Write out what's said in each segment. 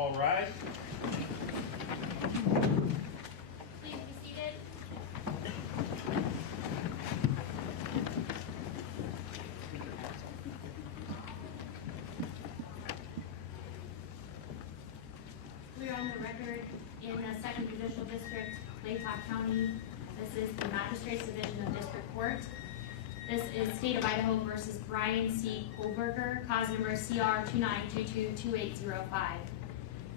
All rise. Please be seated. We are on the record in the 2nd Judicial District, Latah County. This is the Magistrates Division of District Court. This is State of Idaho versus Bryan C. Kohberger, cause number CR 29222805.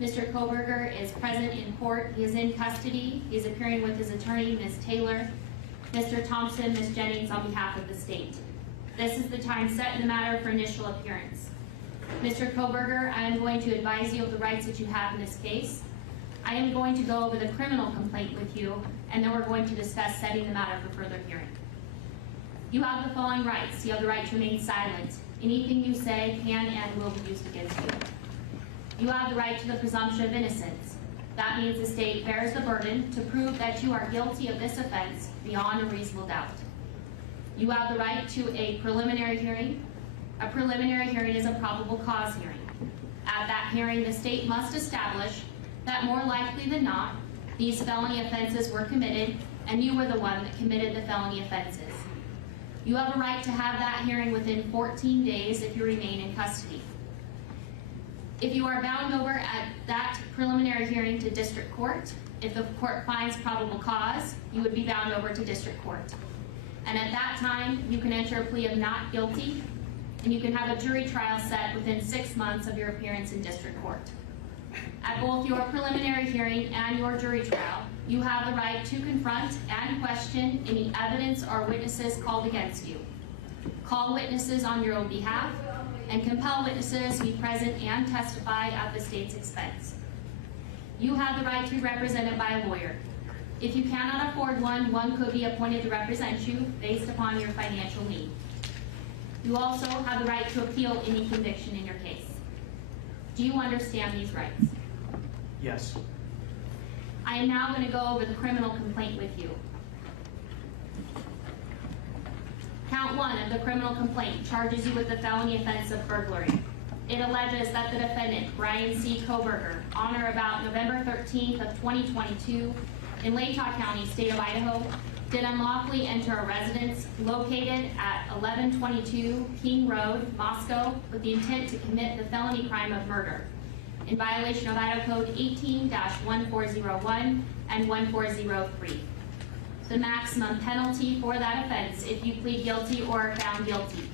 Mr. Kohberger is present in court. He is in custody. He is appearing with his attorney, Ms. Taylor, Mr. Thompson, Ms. Jennings, on behalf of the state. This is the time set in the matter for initial appearance. Mr. Kohberger, I am going to advise you of the rights that you have in this case. I am going to go over the criminal complaint with you, and then we're going to discuss setting the matter for further hearing. You have the following rights. You have the right to remain silent. Anything you say can and will be used against you. You have the right to the presumption of innocence. That means the state bears the burden to prove that you are guilty of this offense beyond a reasonable doubt. You have the right to a preliminary hearing. A preliminary hearing is a probable cause hearing. At that hearing, the state must establish that more likely than not, these felony offenses were committed and you were the one that committed the felony offenses. You have a right to have that hearing within 14 days if you remain in custody. If you are bound over at that preliminary hearing to district court, if the court finds probable cause, you would be bound over to district court. And at that time, you can enter a plea of not guilty, and you can have a jury trial set within 6 months of your appearance in district court. At both your preliminary hearing and your jury trial, you have the right to confront and question any evidence or witnesses called against you. Call witnesses on your own behalf and compel witnesses to be present and testify at the state's expense. You have the right to be represented by a lawyer. If you cannot afford one, one could be appointed to represent you based upon your financial need. You also have the right to appeal any conviction in your case. Do you understand these rights? Yes. I am now going to go over the criminal complaint with you. Count 1 of the criminal complaint charges you with the felony offense of burglary. It alleges that the defendant, Bryan C. Kohberger, on or about November 13th of 2022, in Latah County, state of Idaho, did unlawfully enter a residence located at 1122 King Road, Moscow, with the intent to commit the felony crime of murder, in violation of Idaho Code 18-1401 and 1403. The maximum penalty for that offense, if you plead guilty or are found guilty,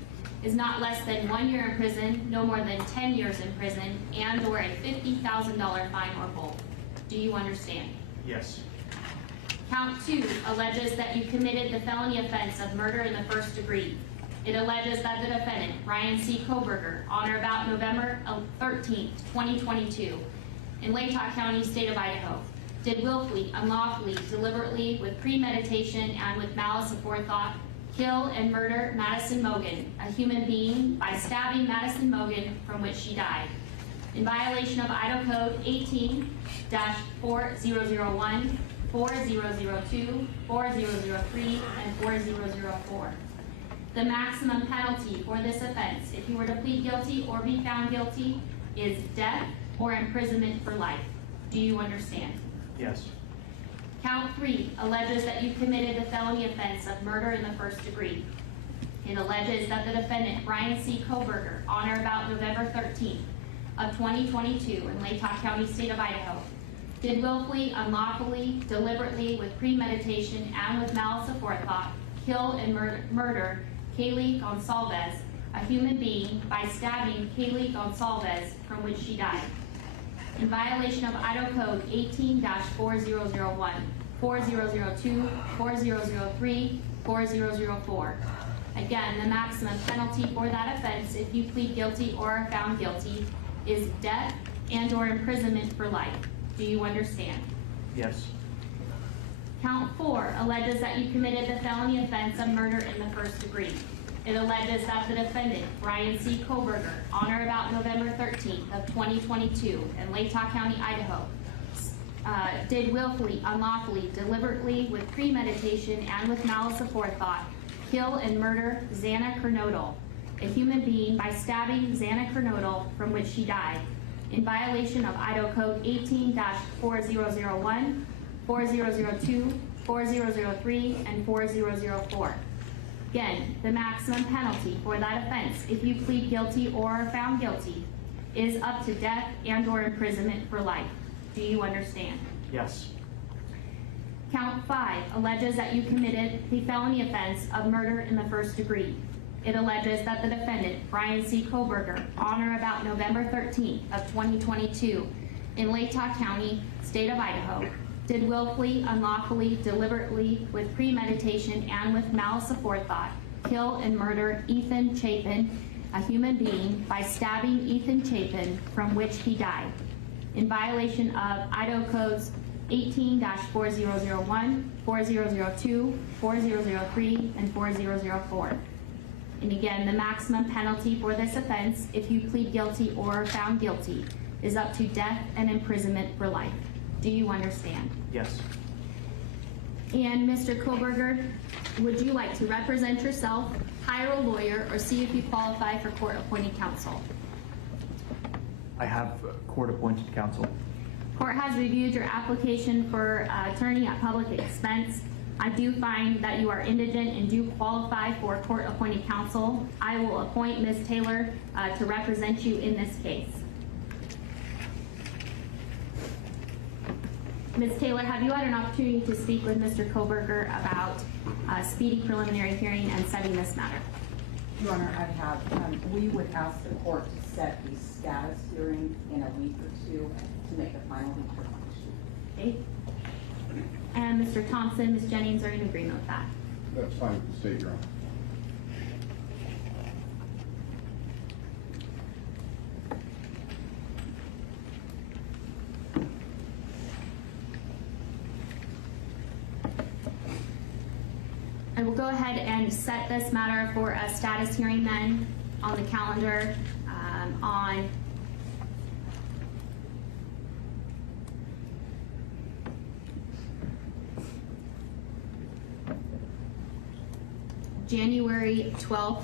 is not less than 1 year in prison, no more than 10 years in prison, and or a $50,000 fine or both. Do you understand? Yes. Count 2 alleges that you committed the felony offense of murder in the first degree. It alleges that the defendant, Bryan C. Kohberger, on or about November 13th, 2022, in Latah County, state of Idaho, did willfully, unlawfully, deliberately, with premeditation, and with malice aforethought, kill and murder Madison Mogan, a human being, by stabbing Madison Mogan, from which she died, in violation of Idaho Code 18-4001, 4002, 4003, and 4004. The maximum penalty for this offense, if you were to plead guilty or be found guilty, is death or imprisonment for life. Do you understand? Yes. Count 3 alleges that you committed the felony offense of murder in the first degree. It alleges that the defendant, Bryan C. Kohberger, on or about November 13th of 2022 in Latah County, state of Idaho, did willfully, unlawfully, deliberately, with premeditation, and with malice aforethought, kill and murder Kaylee Gonsalves, a human being, by stabbing Kaylee Gonsalves, from which she died, in violation of Idaho Code 18-4001, 4002, 4003, 4004. Again, the maximum penalty for that offense, if you plead guilty or are found guilty, is death and or imprisonment for life. Do you understand? Yes. Count 4 alleges that you committed the felony offense of murder in the first degree. It alleges that the defendant, Bryan C. Kohberger, on or about November 13th of 2022 in Latah County, Idaho, did willfully, unlawfully, deliberately, with premeditation, and with malice aforethought, kill and murder Xana Kernodle, a human being, by stabbing Xana Kernodle, from which she died, in violation of Idaho Code 18-4001, 4002, 4003, and 4004. Again, the maximum penalty for that offense, if you plead guilty or are found guilty, is up to death and/or imprisonment for life. Do you understand? Yes. Count 5 alleges that you committed the felony offense of murder in the first degree. It alleges that the defendant, Bryan C. Kohberger, on or about November 13th of 2022 in Latah County, state of Idaho, did willfully, unlawfully, deliberately, with premeditation, and with malice aforethought, kill and murder Ethan Chapin, a human being, by stabbing Ethan Chapin, from which he died, in violation of Idaho Codes 18-4001, 4002, 4003, and 4004. And again, the maximum penalty for this offense, if you plead guilty or are found guilty, is up to death and imprisonment for life. Do you understand? Yes. And Mr. Kohberger, would you like to represent yourself, hire a lawyer, or see if you qualify for court-appointed counsel? I have court-appointed counsel. Court has reviewed your application for attorney at public expense. I do find that you are indigent and do qualify for court-appointed counsel. I will appoint Ms. Taylor to represent you in this case. Ms. Taylor, have you had an opportunity to speak with Mr. Kohberger about speedy preliminary hearing and setting this matter? Your Honor, I have. We would ask the court to set the status hearing in a week or two to make a final determination. Okay. And Mr. Thompson, Ms. Jennings are in agreement with that? That's fine with the state, Your Honor. I will go ahead and set this matter for a status hearing then on the calendar on January 12th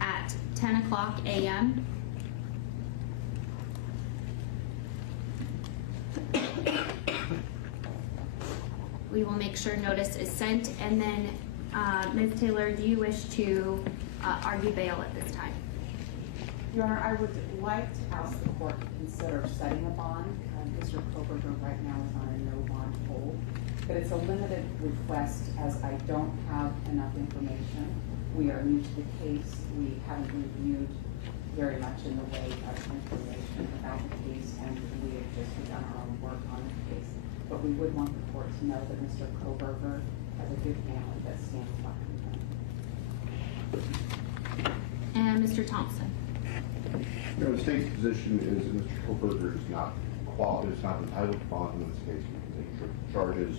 at 10 o'clock a.m. We will make sure notice is sent, and then Ms. Taylor, do you wish to argue bail at this time? Your Honor, I would like to ask the court to consider setting a bond. Mr. Kohberger right now is on a no bond hold, but it's a limited request as I don't have enough information. We are new to the case. We haven't reviewed very much in the way of information about the case, and we have just done our own work on the case. But we would want the court to know that Mr. Kohberger has a good family that stands behind him. And Mr. Thompson. You know, the state's position is that Mr. Kohberger is not entitled to bond in this case. We can take charges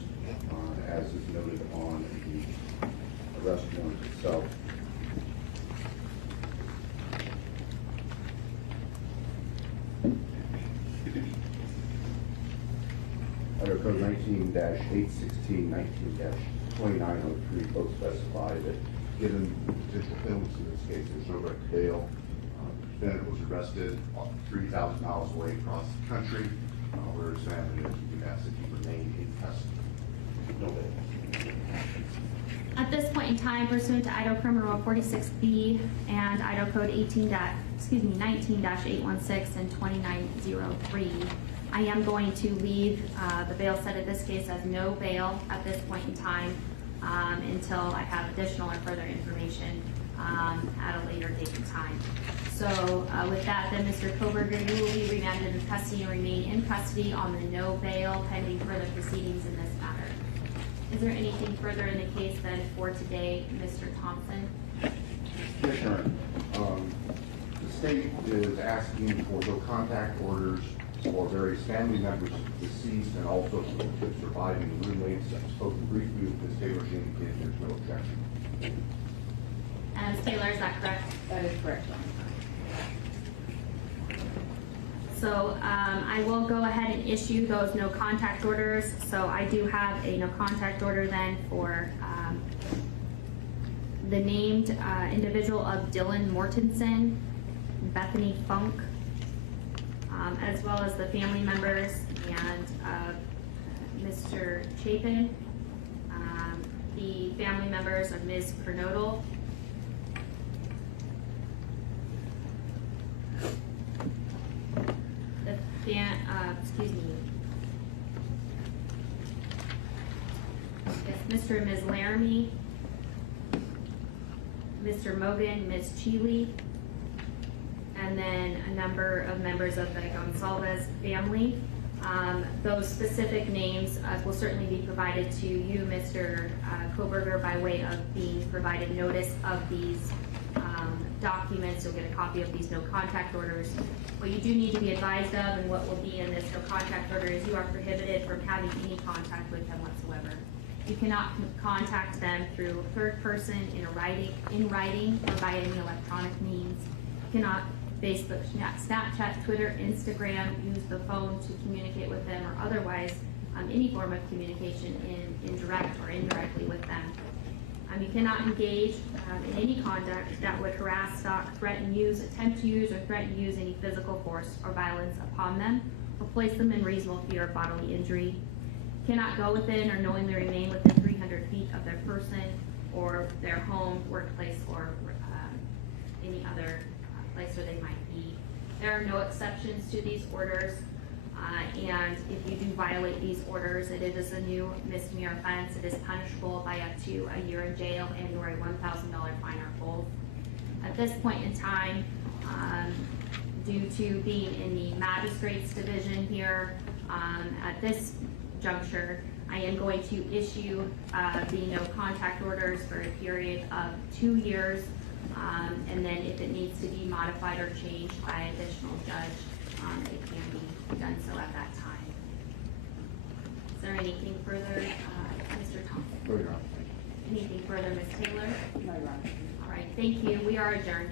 as is noted on the arrest warrant itself. Idaho Code 19-816, 19-2903 both specify that given the potential penalties in this case, there's no right to bail. The defendant was arrested 3,000 miles away across the country, where his family is. We ask that he remain in custody. No bail. At this point in time, pursuant to Idaho Criminal Rule 46B and Idaho Code 19-816 and 2903, I am going to leave the bail set in this case as no bail at this point in time until I have additional or further information at a later date and time. So with that, then Mr. Kohberger, you will be remanded in custody and remain in custody on the no bail pending further proceedings in this matter. Is there anything further in the case then for today, Mr. Thompson? Yes, Your Honor. The state is asking for no contact orders for various family members of the deceased and also for the surviving roommates. I've spoken briefly with Ms. Taylor. She indicated there's no objection. Ms. Taylor, is that correct? That is correct, Your Honor. So I will go ahead and issue those no contact orders. So I do have a no contact order then for the named individual of Dylan Mortensen, Bethany Funk, as well as the family members and Mr. Chapin, the family members of Ms. Kernodle, Mr. and Ms. Laramie, Mr. Mogan, Ms. Cheeley, and then a number of members of the Gonsalves family. Those specific names will certainly be provided to you, Mr. Kohberger, by way of being provided notice of these documents. You'll get a copy of these no contact orders. What you do need to be advised of, and what will be in this no contact order, is you are prohibited from having any contact with them whatsoever. You cannot contact them through a third person in writing or by any electronic means. You cannot Facebook, Snapchat, Twitter, Instagram, use the phone to communicate with them, or otherwise any form of communication in direct or indirectly with them. You cannot engage in any conduct that would harass, stalk, threaten, use, attempt to use, or threaten to use any physical force or violence upon them, or place them in reasonable fear of bodily injury. Cannot go within or knowingly remain within 300 feet of their person or their home, workplace, or any other place where they might be. There are no exceptions to these orders, and if you do violate these orders, it is a new misdemeanor offense. It is punishable by up to a year in jail and or a $1,000 fine or both. At this point in time, due to being in the magistrate's division here, at this juncture, I am going to issue the no contact orders for a period of 2 years, and then if it needs to be modified or changed by an additional judge, it can be done so at that time. Is there anything further, Mr. Thompson? No, Your Honor. Anything further, Ms. Taylor? No, Your Honor. All right, thank you. We are adjourned.